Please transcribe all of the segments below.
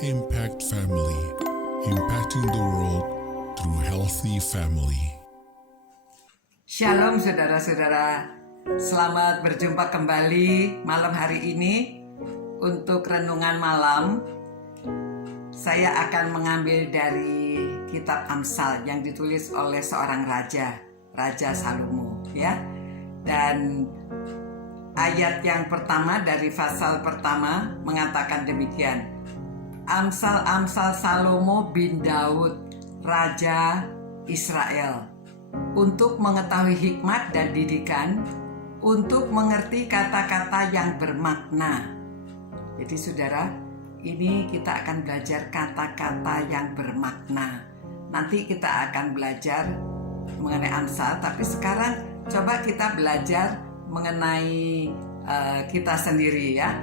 Impact Family, impacting the world through healthy family. Shalom saudara-saudara, selamat berjumpa kembali malam hari ini. Untuk renungan malam, saya akan mengambil dari kitab Amsal yang ditulis oleh seorang raja, Raja Salomo, ya. Dan ayat yang pertama dari pasal pertama mengatakan demikian. Amsal Salomo bin Daud, Raja Israel, untuk mengetahui hikmat dan didikan, untuk mengerti kata-kata yang bermakna. Jadi saudara, ini kita akan belajar kata-kata yang bermakna. Nanti kita akan belajar mengenai Amsal, tapi sekarang coba kita belajar mengenai kita sendiri, ya.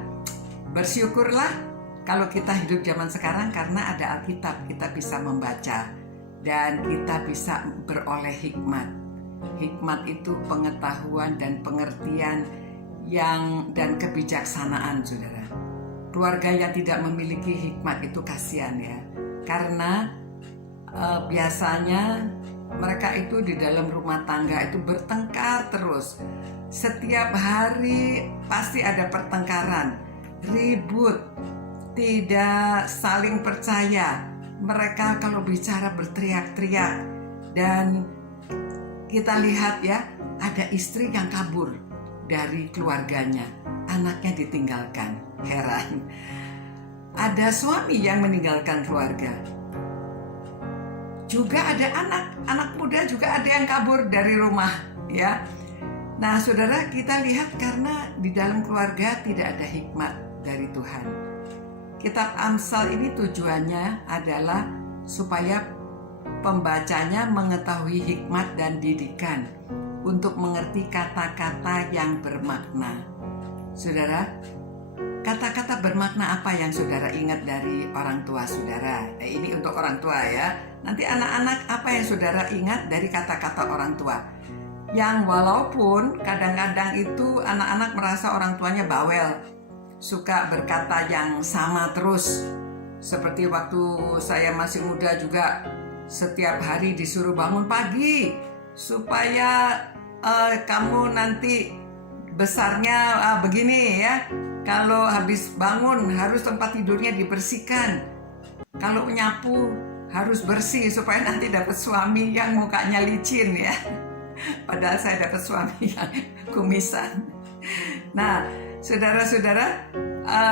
Bersyukurlah kalau kita hidup zaman sekarang karena ada Alkitab, kita bisa membaca dan kita bisa beroleh hikmat. Hikmat itu pengetahuan dan pengertian dan kebijaksanaan, saudara. Keluarga yang tidak memiliki hikmat itu kasihan, ya. Karena biasanya mereka itu di dalam rumah tangga itu bertengkar terus. Setiap hari pasti ada pertengkaran, ribut, tidak saling percaya. Mereka kalau bicara berteriak-teriak. Dan kita lihat, ya, ada istri yang kabur dari keluarganya, anaknya ditinggalkan. Heran. Ada suami yang meninggalkan keluarga. Juga ada anak muda juga ada yang kabur dari rumah, ya. Nah, saudara, kita lihat karena di dalam keluarga tidak ada hikmat dari Tuhan. Kitab Amsal ini tujuannya adalah supaya pembacanya mengetahui hikmat dan didikan untuk mengerti kata-kata yang bermakna. Saudara, kata-kata bermakna apa yang saudara ingat dari orang tua saudara? Ini untuk orang tua, ya. Nanti anak-anak, apa yang saudara ingat dari kata-kata orang tua? Yang walaupun kadang-kadang itu anak-anak merasa orang tuanya bawel, suka berkata yang sama terus. Seperti waktu saya masih muda juga, setiap hari disuruh bangun pagi supaya kamu nanti besarnya begini, ya. Kalau habis bangun harus tempat tidurnya dibersihkan. Kalau nyapu harus bersih supaya nanti dapat suami yang mukanya licin, ya. Padahal saya dapat suami yang kumisan. Nah, saudara-saudara,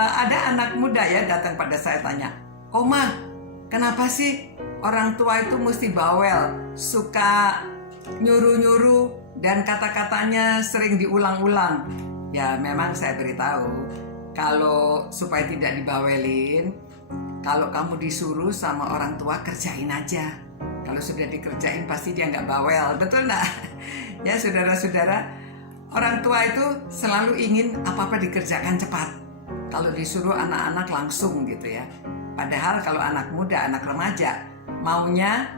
ada anak muda, ya, datang pada saya tanya, "Oma, kenapa sih orang tua itu mesti bawel, suka nyuruh-nyuruh dan kata-katanya sering diulang-ulang?" Ya, memang saya beritahu, kalau supaya tidak dibawelin, kalau kamu disuruh sama orang tua, kerjain aja. Kalau sudah dikerjain pasti dia nggak bawel, betul nggak? Ya, saudara-saudara, orang tua itu selalu ingin apa-apa dikerjakan cepat. Kalau disuruh anak-anak langsung gitu, ya. Padahal kalau anak muda, anak remaja, maunya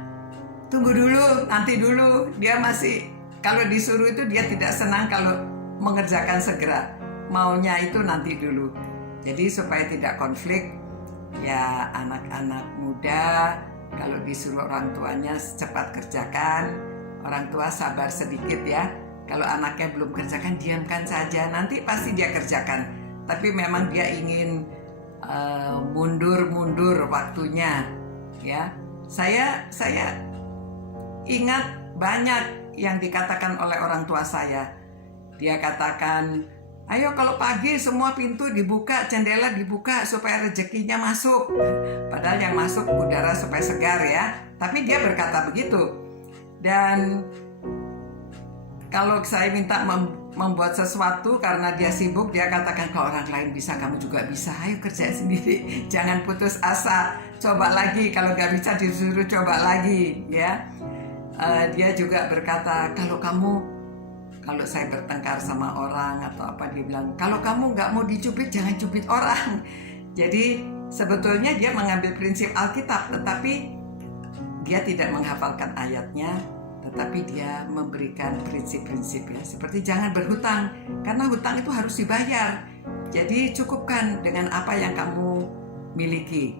tunggu dulu, nanti dulu. Dia masih, kalau disuruh itu dia tidak senang kalau mengerjakan segera. Maunya itu nanti dulu. Jadi supaya tidak konflik, ya, anak-anak muda kalau disuruh orang tuanya cepat kerjakan, orang tua sabar sedikit, ya. Kalau anaknya belum kerjakan, diamkan saja, nanti pasti dia kerjakan. Tapi memang dia ingin mundur waktunya, ya. Saya ingat banyak yang dikatakan oleh orang tua saya. Dia katakan, "Ayo kalau pagi semua pintu dibuka, jendela dibuka supaya rezekinya masuk." Padahal yang masuk udara supaya segar, ya. Tapi dia berkata begitu. Dan kalau saya minta membuat sesuatu karena dia sibuk, dia katakan, "Kalau orang lain bisa, kamu juga bisa. Ayo kerja sendiri. Jangan putus asa. Coba lagi. Kalau nggak bisa disuruh coba lagi." Ya. Dia juga berkata, kalau saya bertengkar sama orang atau apa, dia bilang, "Kalau kamu nggak mau dicubit, jangan cubit orang." Jadi sebetulnya dia mengambil prinsip Alkitab, tetapi dia tidak menghafalkan ayatnya. Tetapi dia memberikan prinsip-prinsip, ya, seperti jangan berhutang, karena hutang itu harus dibayar. Jadi cukupkan dengan apa yang kamu miliki.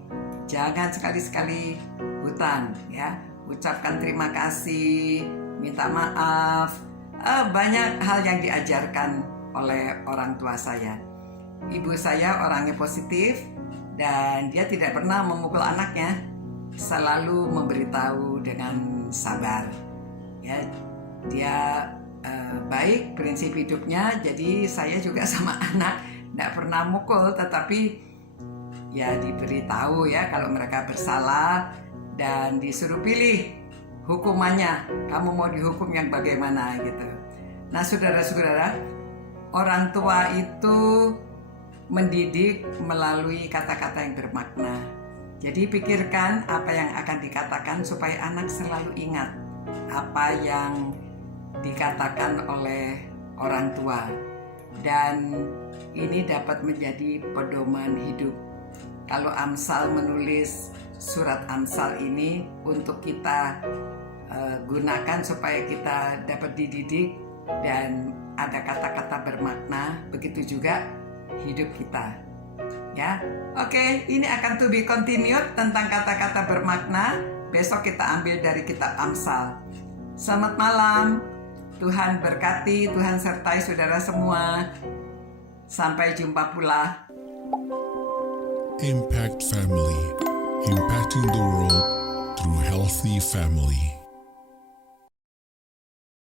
Jangan sekali-sekali hutang, ya. Ucapkan terima kasih, minta maaf. Banyak hal yang diajarkan oleh orang tua saya. Ibu saya orangnya positif dan dia tidak pernah memukul anaknya, selalu memberitahu dengan sabar. Ya, dia baik prinsip hidupnya. Jadi saya juga sama anak tidak pernah mukul, tetapi ya diberitahu ya kalau mereka bersalah dan disuruh pilih hukumannya, kamu mau dihukum yang bagaimana gitu. Nah saudara-saudara, orang tua itu mendidik melalui kata-kata yang bermakna. Jadi pikirkan apa yang akan dikatakan supaya anak selalu ingat apa yang dikatakan oleh orang tua. Dan ini dapat menjadi pedoman hidup. Kalau Amsal menulis surat Amsal ini untuk kita gunakan supaya kita dapat dididik dan ada kata-kata bermakna, begitu juga hidup kita. Ya, oke, ini akan to be continued tentang kata-kata bermakna. Besok kita ambil dari kitab Amsal. Selamat malam, Tuhan berkati, Tuhan sertai saudara semua. Sampai jumpa pula. Impact Family, impacting the world through healthy family.